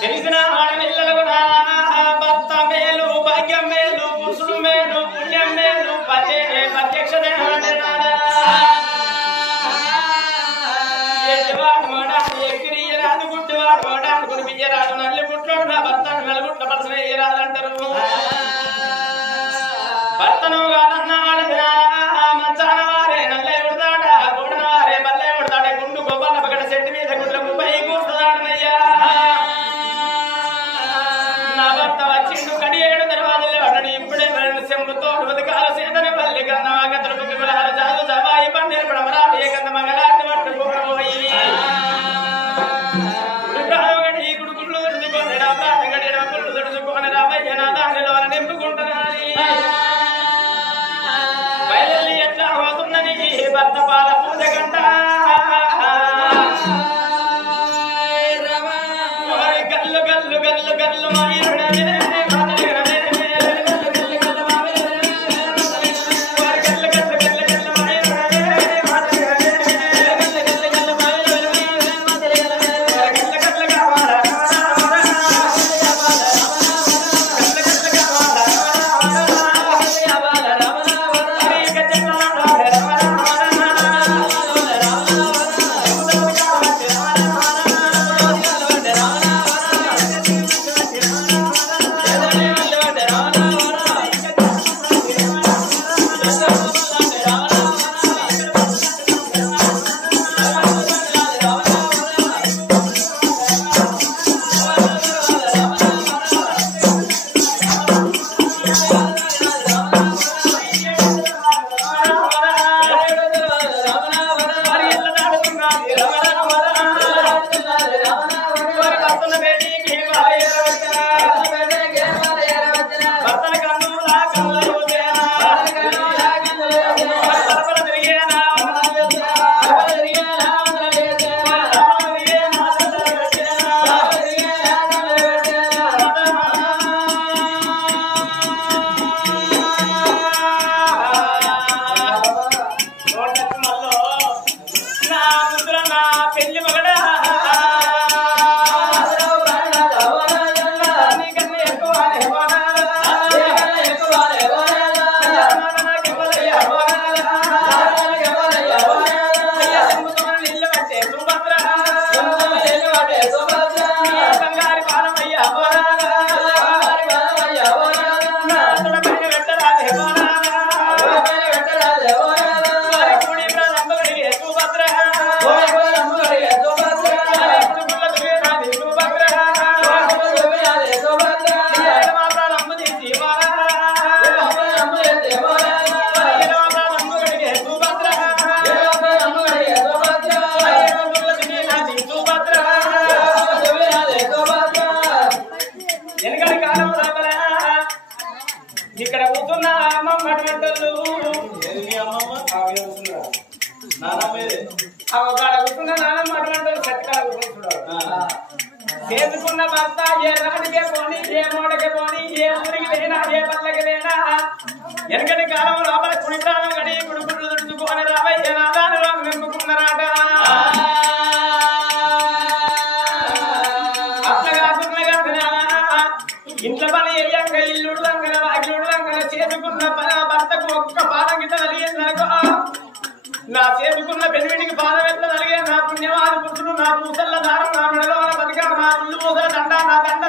తెలిసిన ఆడపిల్లలకు భర్త మేలు భాగ్యం మేలు పురుషుడు మేలు పుణ్యం మేలు ప్రత్యక్ష ఎక్కిరియరాదు గుడ్డివాడు ఓడాను కురిపియ్యరాదు నల్లి గుట్లోడు నా భర్త నలుగుట్ల పరసన వేయరాదంటారు భర్తను కాదన్న ఆడదా మంచాన వారే నల్లే ఉడతాడ గోడన వారే బల్లే ఉడతాడ గుండు గొప్పల పగడ చెట్టు మీద గుడ్లకు పై కూర్చున్నాడనయ్యా నా భర్త వచ్చిండు కడియేడు దర్వాజలు అడని ఇప్పుడే మరణ చెంబుతో బతకాల సేతని పల్లి గంధమాగ తిరుపతి గులాల చాలు సవాయి పందిరి పడమరాలు ఏ గంధ మంగళాన్ని పట్టుకోబోయి గుడుగుళ్ళు తుడుచుకొని రాగడి గుళ్ళు తుడుచుకొని రామయ్య నా దానిలో నింపుకుంటున్నాని బయలు ఎట్లా అవుతున్నది భర్త పాల పూజ గంట గల్లు గల్లు గల్లు గల్లు మాయుడనే ఇక్కడ కూర్చున్న అమ్మమ్మ అటువంటి కూర్చున్న నానమ్మ అటువంటి సత్కాల కూర్చుంటున్నాడు చేసుకున్న భర్త ఏ రాడికే పోని ఏ మోడకి పోని ఏ ఊరికి లేనా ఏ పల్లకి లేనా వెనకటి కాలం లోపల కుడితానం గడి గుడుగుళ్ళు తుడుచుకొని రావయ్య నాదానులో నింపుకున్నారాట ఇంట్లో పని అయ్యాక ఇల్లుడు రంగన వాకిలుడు రంగన చేసుకున్న భర్తకు ఒక్క పాదం గిట్ట కలిగేందనుకో నా చేసుకున్న పెళ్లిడికి పాదం ఎట్ల కలిగే నా పుణ్యవాది పురుషుడు నా పూసల్ల దారం నా మెడలో బతిక నా ఇల్లు పూసల దండ నా దండ